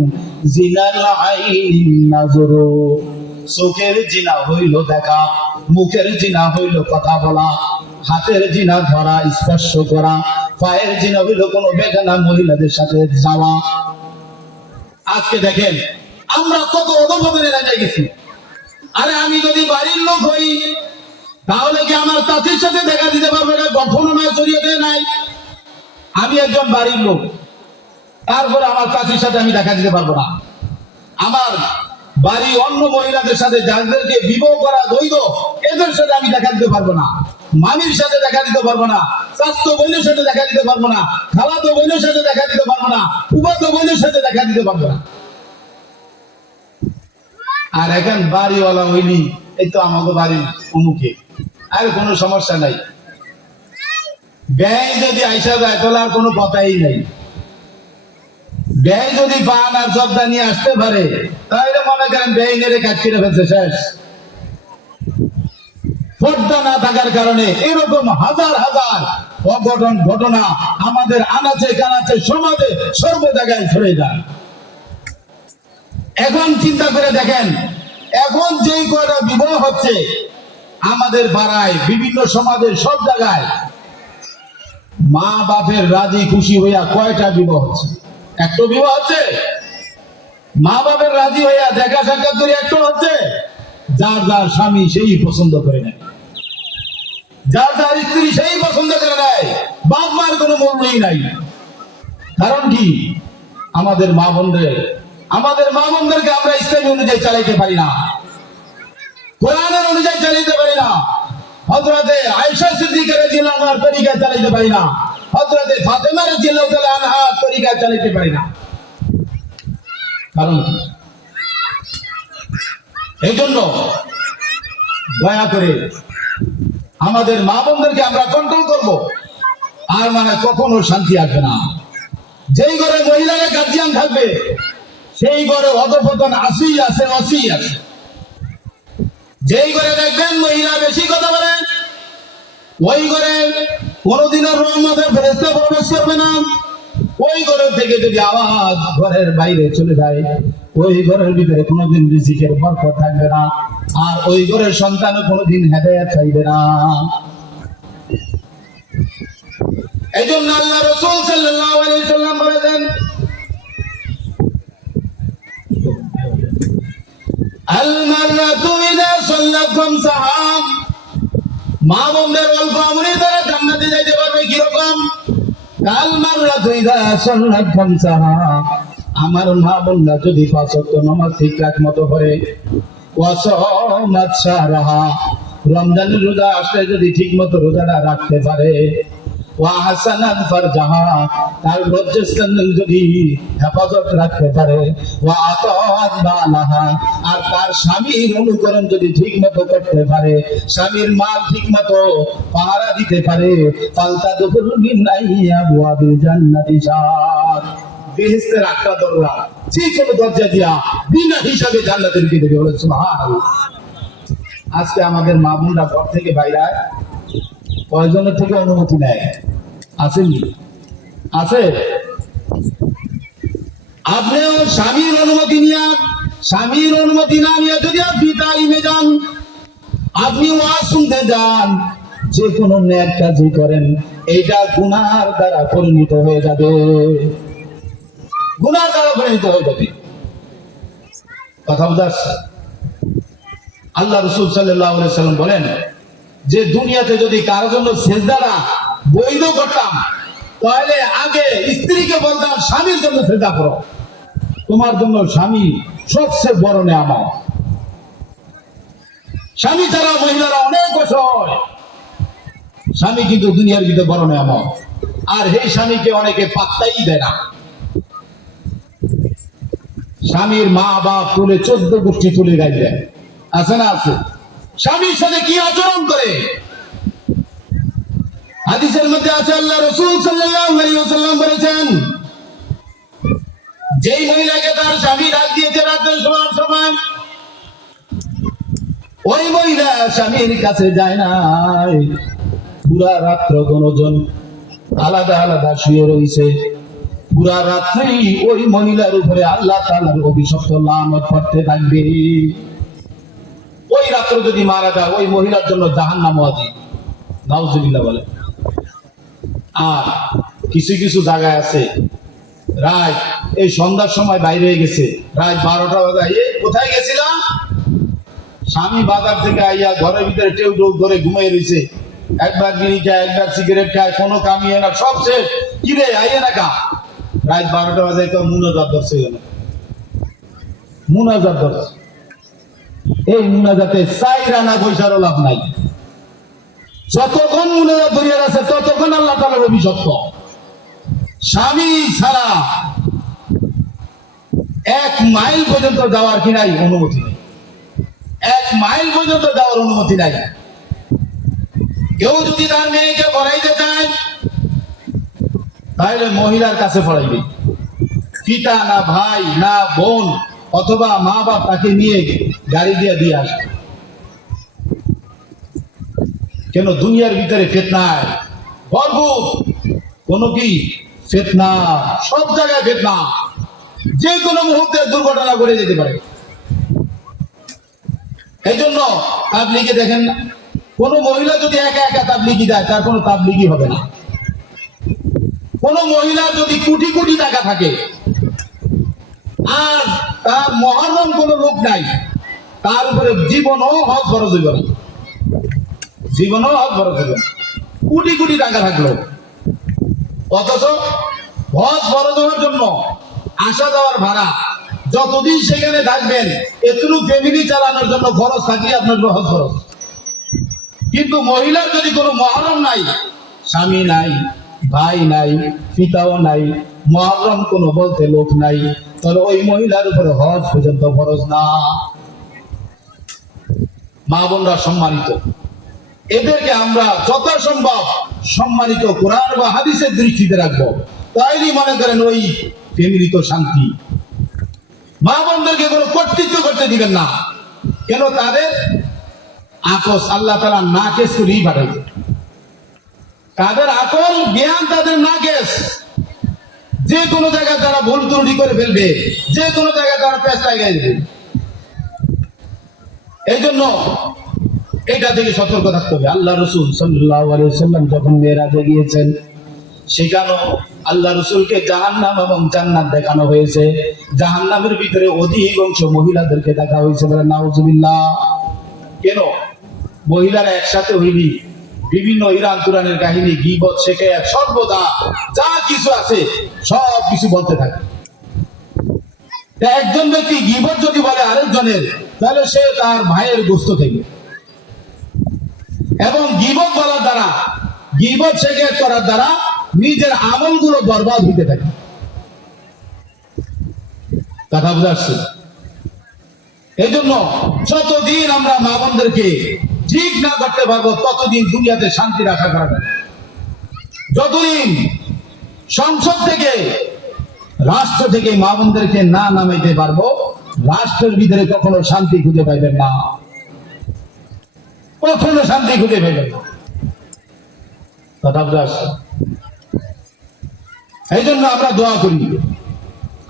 জিনাল আইন নাজরু, চোখের জিনা হইল দেখা, মুখের জিনা হইল কথা বলা, হাতের জিনা ধরা স্পর্শ করা, পায়ের জিনা হইল কোনো বেগানা মহিলাদের সাথে যাওয়া। আজকে দেখেন আমরা কত অধপতনে নেমে গেছি। আরে আমি যদি বাড়ির লোক হই, তাহলে কি আমার চাচির সাথে দেখা দিতে পারবে না? কখনো নয়, শরীয়তে নাই। আমি একজন বাড়ির লোক, তারপরে আমার চাচির সাথে আমি দেখা দিতে পারবো না। আমার বাড়ি অন্য মহিলাদের সাথে, যাদেরকে বিবাহ করা বৈধ, এদের সাথে আমি দেখা দিতে পারবো না। মামির সাথে দেখা দিতে পারবো না, চাচাতো বোনের সাথে দেখা দিতে পারবো না, খালাতো বোনের সাথে দেখা দিতে পারবো না, ফুফাতো বোনের সাথে দেখা দিতে পারবো না। আর এখন বাড়িওয়ালা হইলি, এই তো আমাকে বাড়ি অমুকে, আর কোনো সমস্যা নাই। ব্যয় যদি আইসা যায় তাহলে আর কোনো কথাই নাই। ব্যয় যদি পান আর জবদা নিয়ে আসতে পারে, তাহলে মনে করেন ব্যয় নেড়ে কাজ করে ফেলছে, শেষ। পর্দা না থাকার কারণে এরকম হাজার হাজার অঘটন ঘটনা আমাদের আনাচে কানাচে সমাজে সর্ব জায়গায় ছড়ে যায়। এখন চিন্তা করে দেখেন, এখন যেই কয়টা বিবাহ হচ্ছে আমাদের পাড়ায়, বিভিন্ন সমাজের সব জায়গায়, মা বাপের রাজি খুশি হইয়া কয়টা বিবাহ হচ্ছে? একটা বিবাহ হচ্ছে। মা বাপের রাজি হইয়া দেখা সাক্ষাৎ করে একটা হচ্ছে। যার যার স্বামী সেই পছন্দ করে নেয়, যার যার স্ত্রী সেই পছন্দ করে নেয়, বাপ মার কোনো মূল্যই নাই। কারণ কি? আমাদের মা বোনদেরকে আমরা ইসলামী অনুযায়ী চালাইতে পারি না, কোরআনের অনুযায়ী চালাইতে পারি না, হযরতে আয়েশা সিদ্দিকা রাদিয়াল্লাহু আনহার তরিকা চালাইতে পারি না, হযরতে ফাতেমা রাদিয়াল্লাহু তাআলা আনহার তরিকা চালাইতে পারি না। কারণ কি? এই জন্য দয়া করে আমাদের মা বোনদেরকে আমরা কন্ট্রোল করব, আর মানে কখনো শান্তি আসবে না। যেই ঘরে মহিলারা গার্জিয়ান থাকবে, সেই ঘরে অধপতন আসেই আছে, অসি আছে। যেই ঘরে দেখবেন মহিলা বেশি কথা বলেন, ওই ঘরে কোনোদিনও রহমতের ফেরেশতা প্রবেশ করবে না। ওই ঘরের থেকে যদি আওয়াজ ঘরের বাইরে চলে যায়, ওই ঘরের ভিতরে কোনোদিন রিজিকের বরকত থাকবে না, আর ওই ঘরের সন্তানও কোনোদিন হেদায়েত চাইবে না। এই জন্য আল্লাহ রাসূল সাল্লাল্লাহু আলাইহি সাল্লাম বলেছেন, আল মাররাতু ইযা সাল্লাত খামসাহা, মা বোনদের অল্প আমলে তারা জান্নাতে যাইতে পারবে কিরকম? আল মাররাতু ইযা সাল্লাত খামসাহা, আমার মা বোনরা যদি ৫ ওয়াক্ত নামাজ ঠিকঠাক মতো পড়ে, ওয়া সামাত শাহরাহা, রমজানের রোজা আসলে যদি ঠিক মতো রোজাটা রাখতে পারে, ওয়া হাসানাত ফারজাহা, তার লজ্জাস্থান যদি হেফাজত রাখতে পারে, ওয়া আতাআত বালাহা, আর তার স্বামীর অনুকরণ যদি ঠিক মতো করতে পারে, স্বামীর মাল ঠিক মতো পাহারা দিতে পারে, ফালতাদখুলু মিন আবওয়াবিল জান্নাতি শার, বেহেশতের ৮টা দরজা যে কোনো দরজা দিয়া বিনা হিসাবে জান্নাতে ঢুকে দেবে। বলে সুবহানাল্লাহ। আজকে আমাদের মা বোনরা ঘর থেকে বাইরে কয়জনের থেকে অনুমতি নেয়? আসেনি? আছে? আপনিও স্বামীর অনুমতি নিয়ে, স্বামীর অনুমতি না নিয়ে যদি আপনি তালিমে যান, আপনি ওয়াজ শুনতে যান, যে কোনো নেক কাজই করেন, এটা গুনার দ্বারা পরিণত হয়ে যাবে, গুনার দ্বারা পরিণত হয়ে যাবে। কথা বুঝাচ্ছে? আল্লাহ রাসূল সাল্লাল্লাহু আলাইহি সাল্লাম বলেন যে দুনিয়াতে যদি কারোর জন্য সিজদাটা বৈধ করতাম, তাহলে আগে স্ত্রীকে বলতাম স্বামীর জন্য সিজদা করো, তোমার জন্য স্বামী সবচেয়ে বড় নেয়ামত। স্বামী ছাড়া মহিলারা অনেক অসহায়, স্বামী কিন্তু দুনিয়ার ভিতরে বড় নেয়ামত। আর এই স্বামীকে অনেকে পাত্তাই দেয় না। স্বামীর মা বাপ তুলে 14 গোষ্ঠী তুলে গাই দেয়, আছে না? আছে। স্বামীর সাথে কি আচরণ করে? হাদিসের মধ্যে আছে, আল্লাহ রাসূল সাল্লাল্লাহু আলাইহি ওয়াসাল্লাম বলেছেন, যেই মহিলাকে তার স্বামী ডাক দিয়েছে রাতে শোয়ার সময়, ওই মহিলা স্বামীর কাছে যায় নাই, পুরা রাত্র কোনজন আলাদা আলাদা শুয়ে রয়েছে, পুরা রাত্রি ওই মহিলার উপরে আল্লাহ তাআলার অভিশপ্ত লানত পড়তে থাকবে। ওই রাত্র যদি মারা যায়, ওই মহিলার জন্য জাহান্নাম ওয়াজিব। নাউজুবিল্লাহ বলে। আর কিছু কিছু জায়গায় আছে, রাত এই সন্ধ্যার সময় বাইরে হয়ে গেছে, রাত 12টা বাজে, কোথায় গেছিলাম? স্বামী বাজার থেকে আইয়া ঘরের ভিতরে টেউ টেউ ধরে ঘুমিয়ে রয়েছে, একবার বিড়ি খায়, একবার সিগারেট খায়, কোনো কামিয়ে না, সব শেষ। কি রে আইয়া না কা? রাত 12টা বাজে তো মুনাজাত ধরছে, গেল মুনাজাত ধরছে। এই মুনাজাতে 4 আনা পয়সারও লাভ নাই। যতক্ষণ মুনাজাত ধরিয়া আছে ততক্ষণ আল্লাহ তাআলার অভিশপ্ত। স্বামী ছাড়া 1 মাইল পর্যন্ত যাওয়ার কি নাই? অনুমতি নাই। 1 মাইল পর্যন্ত যাওয়ার অনুমতি নাই। কেউ যদি তার মেয়েকে পড়াইতে চায়, তাহলে মহিলার কাছে পড়াইবে। পিতা না ভাই না বোন অথবা মা বাপ তাকে নিয়ে গাড়ি দিয়ে আসে। কেন? দুনিয়ার ভিতরে ফিতনায় ভরপুর। কোন কি ফিতনা? সব জায়গায় ফিতনা, যে কোনো মুহূর্তে দুর্ঘটনা ঘটে যেতে পারে। এই জন্য তাবলীগে দেখেন, কোন মহিলা যদি একা একা তাবলীগে যায়, তার কোনো তাবলীগই হবে না। কোন মহিলা যদি কোটি কোটি টাকা থাকে আর তার মহরম কোন লোক নাই, তার উপরে জীবনও হজ ফরজ হইব না, জীবনও হজ ফরজ হইব না। কোটি কোটি টাকা থাকলো, অথচ হজ ফরজ হওয়ার জন্য আসা যাওয়ার ভাড়া, যতদিন সেখানে থাকবেন এতটুকু ফ্যামিলি চালানোর জন্য খরচ থাকলে আপনার হজ ফরজ। কিন্তু মহিলার যদি কোনো মহরম নাই, স্বামী নাই, ভাই নাই, পিতাও নাই, মহরম কোনো বলতে লোক নাই, তাহলে ওই মহিলার উপরে হজ পর্যন্ত ফরজ না। মা বোনরা সম্মানিত, এদেরকে আমরা যথাসম্ভব সম্মানিত কোরআন বা হাদিসের দৃষ্টিতে রাখবো, তাইলে মনে করেন ওই ফ্যামিলি তো শান্তি। মা বোনদেরকে কোনো কর্তৃত্ব করতে দিবেন না। কেন? তাদের আকস আল্লাহ তাআলা নাকেস করেই পাঠাইছে। তাদের আকল জ্ঞান তাদের নাকেস। যে কোনো জায়গায় তারা ভুল ত্রুটি করে ফেলবে, যে কোনো জায়গায় তারা পেঁচায় গাইবে। এই জন্য এটা থেকে সতর্ক থাকতে হবে। আল্লাহ রাসূল সাল্লাল্লাহু আলাইহি ওয়াসাল্লাম যখন মেরাজে গিয়েছেন, সেখানেও আল্লাহ রাসূলকে জাহান্নাম এবং জান্নাত দেখানো হয়েছে। জাহান্নামের ভিতরে অধিকাংশ মহিলাদেরকে দেখা হয়েছে, বলে নাউজুবিল্লাহ। কেন? মহিলারা একসাথে হইলি বিভিন্ন ইরান তুরানের কাহিনী, গীবত, শিকায়াত, সর্বদা যা কিছু আছে সব কিছু বলতে থাকে। একজন ব্যক্তি গীবত যদি বলে আরেকজনের, তাহলে সে তার ভাইয়ের গোশত থেকে, এবং গীবত বলার দ্বারা, গীবত শিকায়াত করার দ্বারা নিজের আমলগুলো বরবাদ হইতে থাকে। কথা বুঝাচ্ছে? এই জন্য যতদিন আমরা মা বোনদেরকে ঠিক না করতে পারবো, ততদিন দুনিয়াতে শান্তি রাখা করা যাবে। যতদিন সংসদ থেকে, রাষ্ট্র থেকে মা বোনদেরকে না নামাইতে পারবো, রাষ্ট্রের ভিতরে কখনো শান্তি খুঁজে পাইবেন না, কখনো শান্তি খুঁজে পাইবেন না। কথা বুঝাচ্ছে? এই জন্য আমরা দোয়া করি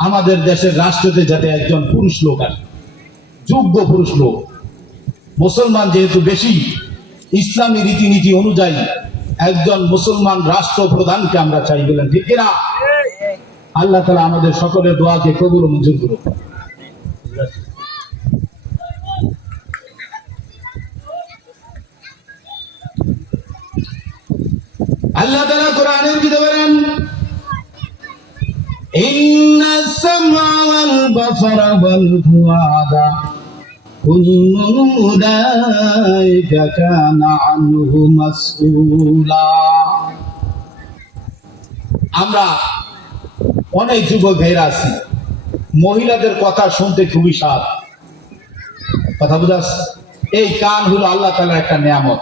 আমাদের দেশের রাষ্ট্রতে যাতে একজন পুরুষ লোক আসে, যোগ্য পুরুষ লোক। মুসলমান যেহেতু বেশি, ইসলামী রীতিনীতি অনুযায়ী একজন মুসলমান রাষ্ট্রপ্রধানকে আমরা চাই, বলেন ঠিক কিনা? আল্লাহ তাআলা আমাদের সকলের দোয়াকে কবুল ও মঞ্জুর করুন। আল্লাহ তাআলা কোরআনের ভিতরে বলেন, ইন্নাস সামআ ওয়াল বাসারা ওয়াল ফুআদা কুল্লু উলাইকা কানা আনহু মাসউলা। আমরা অনেক যুবক ভাইরা আছি, মহিলাদের কথা শুনতে খুবই স্বাদ। কথা বুঝাচ্ছে? এই কান হলো আল্লাহ তাআলার একটা নিয়ামত।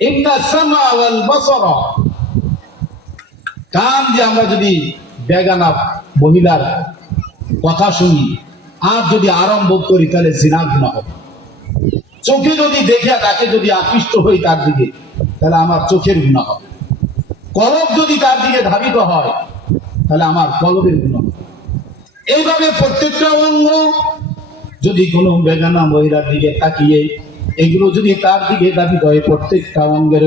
ইন্নাস সামআ ওয়াল বাসারা, কান দিয়ে আমরা যদি বেগানা মহিলার কথা শুনি আর যদি আরম্ভ করি, তাহলে জিনা গুনাহ হবে। চোখে যদি দেখে তাকে যদি আকৃষ্ট হই তার দিকে, তাহলে আমার চোখের গুনাহ হবে। কলব যদি তার দিকে ধাবিত হয়, তাহলে আমার কলবের গুনাহ হবে। এইভাবে প্রত্যেকটা অঙ্গ যদি কোনো বেগানা মহিলার দিকে তাকিয়ে এগুলো যদি তার দিকে ধাবিত হয়, প্রত্যেকটা অঙ্গের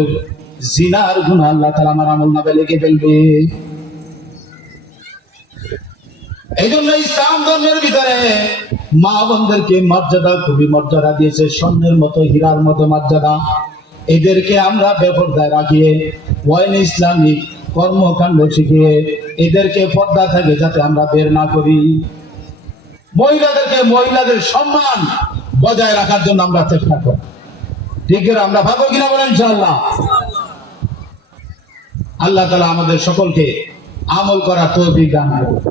জিনার গুনাহ আল্লাহ তাআলা আমার আমলনামায় লিখে ফেলবে। এই জন্য ইসলাম ধর্মের ভিতরে মা বোনদেরকে মর্যাদা, খুবই মর্যাদা দিয়েছে, স্বর্ণের মতো, হীরার মতো মর্যাদা। এদেরকে আমরা বেপরদায় রাখিয়ে ওয়াইন ইসলামিক কর্মকাণ্ড শিখিয়ে এদেরকে পর্দা থেকে যাতে আমরা বের না করি, মহিলাদেরকে মহিলাদের সম্মান বজায় রাখার জন্য আমরা চেষ্টা করি। ঠিক আছে? আমরা ভাবো কিনা বলেন ইনশাআল্লাহ? আল্লাহ তাআলা আমাদের সকলকে আমল করার তৌফিক দান করুন।